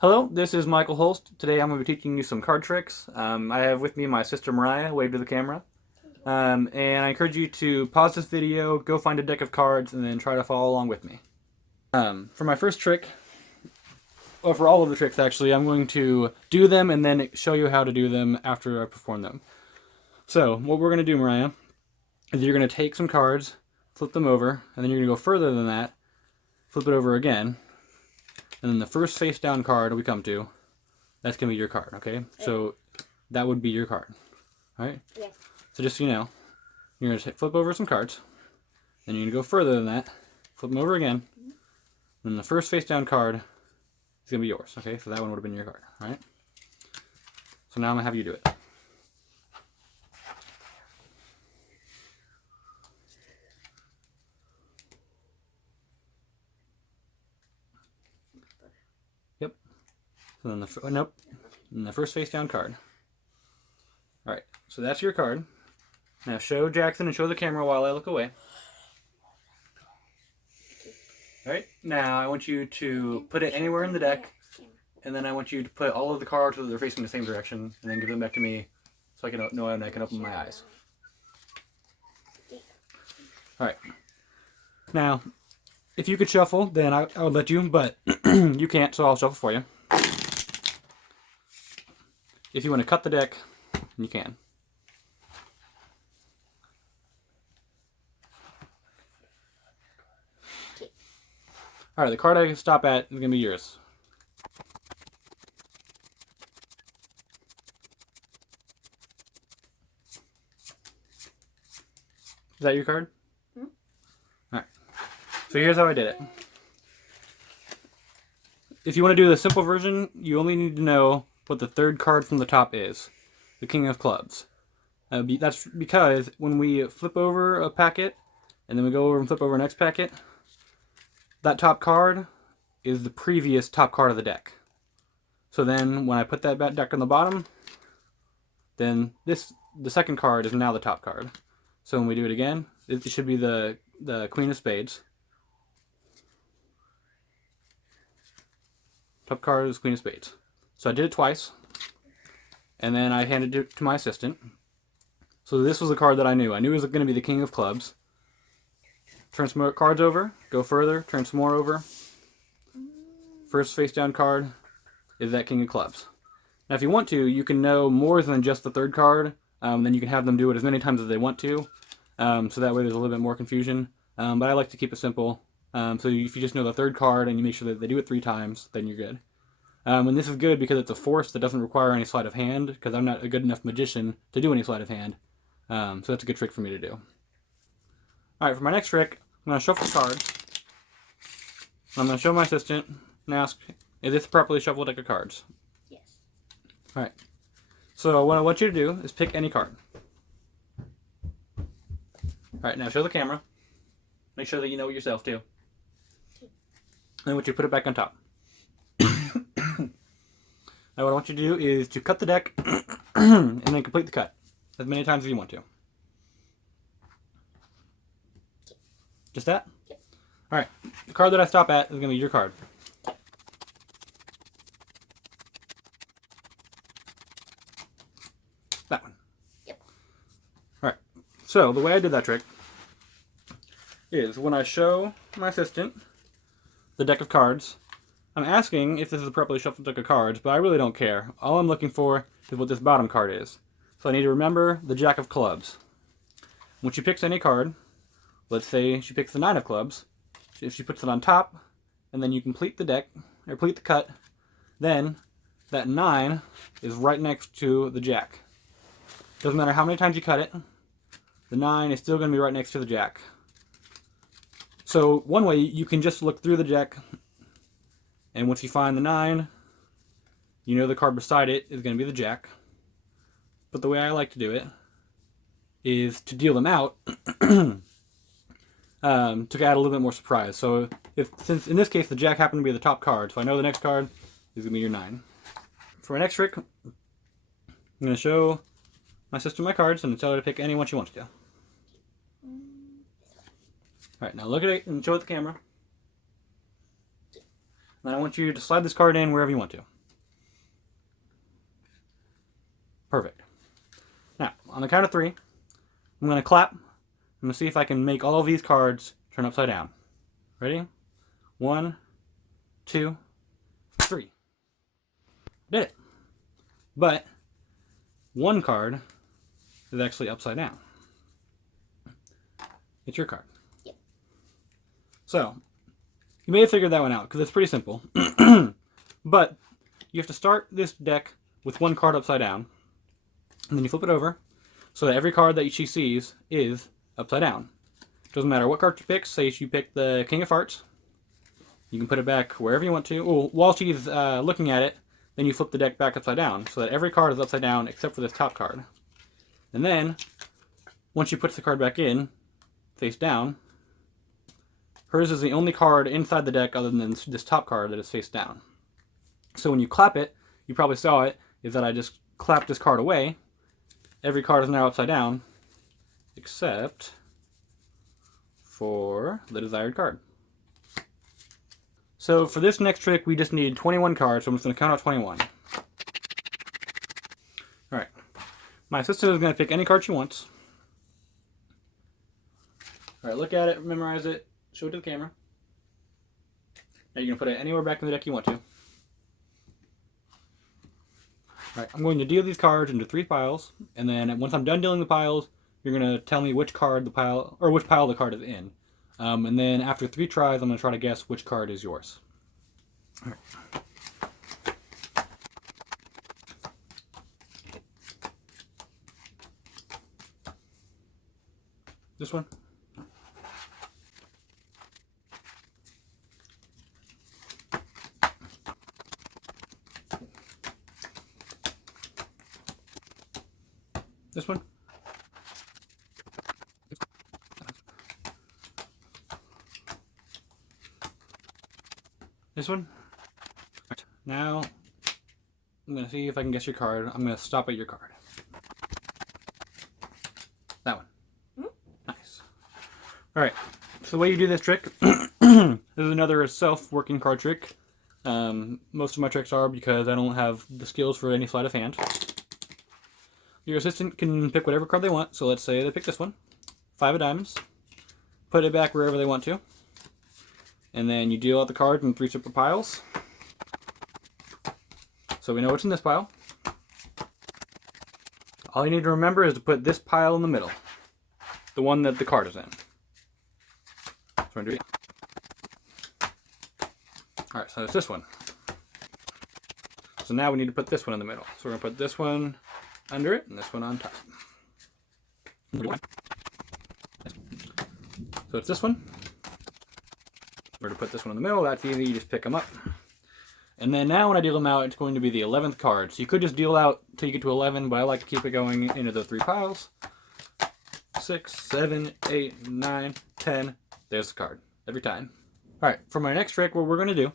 Hello, this is Michael Holst. Today I'm going to be teaching you some card tricks. I have with me my sister Mariah, wave to the camera. And I encourage you to pause this video, go find a deck of cards, and then try to follow along with me. For my first trick, or for all of the tricks actually, I'm going to do them and then show you how to do them after I perform them. So, what we're going to do, Mariah, is you're going to take some cards, flip them over, and then you're going to go further than that, flip it over again, and then the first face down card we come to, that's going to be your card, okay? So that would be your card, alright? Yes. So just so you know, you're going to flip over some cards, then you're going to go further than that, flip them over again, and then the first face down card is going to be yours, okay? So that one would have been your card, alright? So now I'm going to have you do it. Yep. So then the first face down card. Alright, so that's your card. Now show Jackson and show the camera while I look away. Alright, now I want you to put it anywhere in the deck, and then I want you to put all of the cards so that they're facing the same direction, and then give them back to me so I can know and I can open my eyes. Alright, now if you could shuffle, then I would let you, but you can't, so I'll shuffle for you. If you want to cut the deck, you can. Alright, the card I stop at is going to be yours. Is that your card? Alright. So here's how I did it. If you want to do the simple version, you only need to know what the third card from the top is. The King of Clubs. That's because when we flip over a packet, and then we go over and flip over our next packet, that top card is the previous top card of the deck. So then when I put that deck on the bottom, then the second card is now the top card. So when we do it again, it should be the Queen of Spades. Top card is Queen of Spades. So I did it twice, and then I handed it to my assistant. So this was the card that I knew. I knew it was going to be the King of Clubs. Turn some more cards over, go further, turn some more over. First face down card is that King of Clubs. Now if you want to, you can know more than just the third card, then you can have them do it as many times as they want to, so that way there's a little bit more confusion. But I like to keep it simple, so if you just know the third card and you make sure that they do it 3 times, then you're good. And this is good because it's a force that doesn't require any sleight of hand, because I'm not a good enough magician to do any sleight of hand. So that's a good trick for me to do. Alright, for my next trick, I'm going to shuffle cards. I'm going to show my assistant and ask, is this a properly shuffled deck of cards? Yes. Alright. So what I want you to do is pick any card. Alright, now show the camera. Make sure that you know it yourself too. And I want you to put it back on top. Now what I want you to do is to cut the deck and then complete the cut as many times as you want to. Just that? Yep. Alright, the card that I stop at is going to be your card. That one. Yep. Alright, so the way I did that trick is when I show my assistant the deck of cards, I'm asking if this is a properly shuffled deck of cards, but I really don't care. All I'm looking for is what this bottom card is. So I need to remember the Jack of Clubs. When she picks any card, let's say she picks the 9 of Clubs, if she puts it on top, and then you complete the deck, or complete the cut, then that 9 is right next to the Jack. Doesn't matter how many times you cut it, the 9 is still going to be right next to the Jack. So one way, you can just look through the deck, and once you find the 9, you know the card beside it is going to be the Jack. But the way I like to do it is to deal them out to add a little bit more surprise. So since in this case the Jack happened to be the top card, so I know the next card is going to be your 9. For my next trick, I'm going to show my sister my cards and tell her to pick any one she wants to. Alright, now look at it and show it the camera. And I want you to slide this card in wherever you want to. Perfect. Now, on the count of 3, I'm going to clap. I'm going to see if I can make all of these cards turn upside down. Ready? 1, 2, 3. Did it. But one card is actually upside down. It's your card. Yep. So, you may have figured that one out because it's pretty simple. But you have to start this deck with one card upside down, and then you flip it over so that every card that she sees is upside down. Doesn't matter what card you pick. Say you pick the King of Hearts. You can put it back wherever you want to. Well, while she's looking at it, then you flip the deck back upside down so that every card is upside down except for this top card. And then, once she puts the card back in, face down, hers is the only card inside the deck other than this top card that is face down. So when you clap it, you probably saw it, is that I just clapped this card away. Every card is now upside down, except for the desired card. So for this next trick, we just need 21 cards, so I'm just going to count out 21. Alright. My assistant is going to pick any card she wants. Alright, look at it, memorize it, show it to the camera. Now you're going to put it anywhere back in the deck you want to. Alright, I'm going to deal these cards into 3 piles, and then once I'm done dealing the piles, you're going to tell me which card the pile, or which pile the card is in. And then after 3 tries, I'm going to try to guess which card is yours. All right. This one? This one? This one? Right. Now, I'm going to see if I can guess your card. I'm going to stop at your card. That one. Nice. Alright, so the way you do this trick, this is another self-working card trick. Most of my tricks are because I don't have the skills for any sleight of hand. Your assistant can pick whatever card they want, so let's say they pick this one. 5 of diamonds. Put it back wherever they want to. And then you deal out the cards in 3 separate piles. So we know what's in this pile. All you need to remember is to put this pile in the middle. The one that the card is in. So we're gonna do it. Alright, so it's this one. So now we need to put this one in the middle. So we're going to put this one under it and this one on top. So it's this one. We're to put this one in the middle. That's easy. You just pick them up. And then now when I deal them out, it's going to be the 11th card. So you could just deal out till you get to 11, but I like to keep it going into the 3 piles. 6, 7, 8, 9, 10. There's the card. Every time. Alright, for my next trick, what we're going to do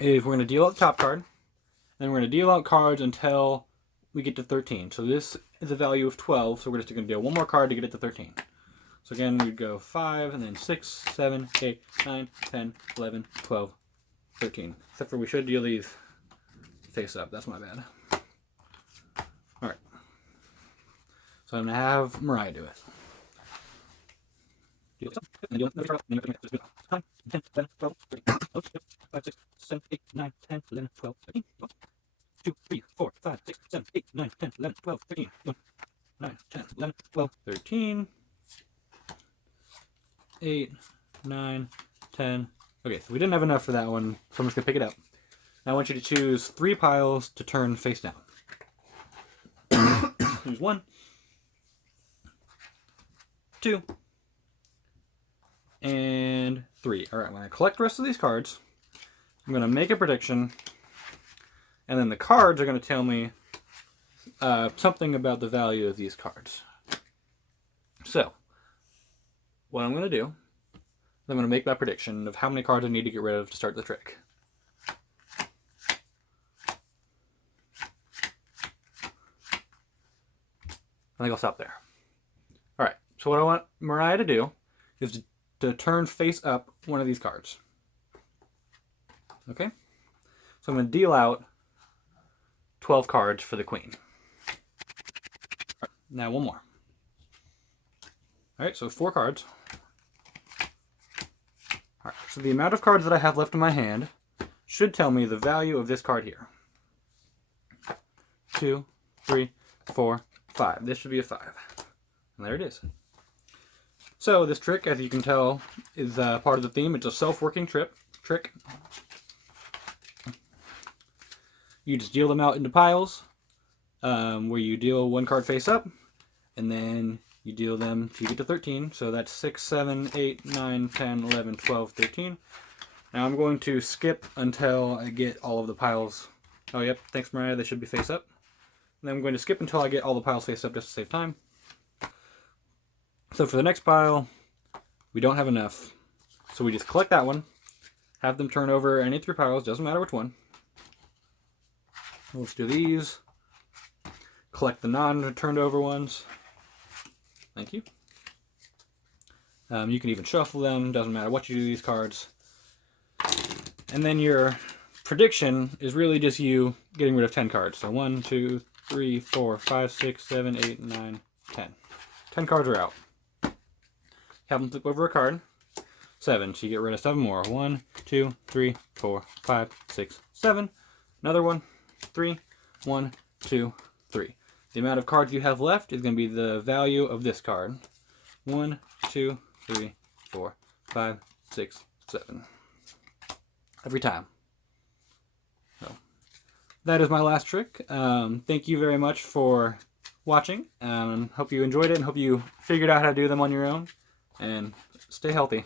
is we're going to deal out the top card. Then we're going to deal out cards until we get to 13. So this is a value of 12, so we're just going to deal one more card to get it to 13. So again, we'd go 5, and then 6, 7, 8, 9, 10, 11, 12, 13. Except for we should deal these face up. That's my bad. Alright. So I'm going to have Mariah do it. Deal this up. And deal 9, 10, 11, 12, 13. 5, 6, 7, 8, 9, 10, 11, 12, 13. 1, 2, 3, 4, 5, 6, 7, 8, 9, 10, 11, 12, 13. 1, 9, 10, 11, 12, 13. 8, 9, 10. Okay, so we didn't have enough for that one, so I'm just going to pick it up. Now I want you to choose 3 piles to turn face down. Here's 1, 2, and 3. Alright, when I collect the rest of these cards, I'm going to make a prediction, and then the cards are going to tell me something about the value of these cards. So, what I'm going to do is I'm going to make my prediction of how many cards I need to get rid of to start the trick. I think I'll stop there. Alright, so what I want Mariah to do is to turn face up one of these cards. Okay? So I'm going to deal out 12 cards for the queen. Right, now one more. Alright, so 4 cards. Alright, so the amount of cards that I have left in my hand should tell me the value of this card here. 2, 3, 4, 5. This should be a 5. And there it is. So this trick, as you can tell, is part of the theme. It's a self-working trick. You just deal them out into piles, where you deal 1 card face up, and then you deal them till you get to 13. So that's 6, 7, 8, 9, 10, 11, 12, 13. Now I'm going to skip until I get all of the piles. Oh, yep. Thanks, Mariah. They should be face up. And then I'm going to skip until I get all the piles face up just to save time. So for the next pile, we don't have enough. So we just collect that one, have them turn over any 3 piles, doesn't matter which one. Let's do these. Collect the non-turned over ones. Thank you. You can even shuffle them, doesn't matter what you do to these cards. And then your prediction is really just you getting rid of 10 cards. So 1, 2, 3, 4, 5, 6, 7, 8, 9, 10. 10 cards are out. Have them flip over a card. 7, so you get rid of 7 more. 1, 2, 3, 4, 5, 6, 7. Another one. 3, 1, 2, 3. The amount of cards you have left is going to be the value of this card. 1, 2, 3, 4, 5, 6, 7. Every time. So that is my last trick. Thank you very much for watching. Hope you enjoyed it and hope you figured out how to do them on your own. And stay healthy.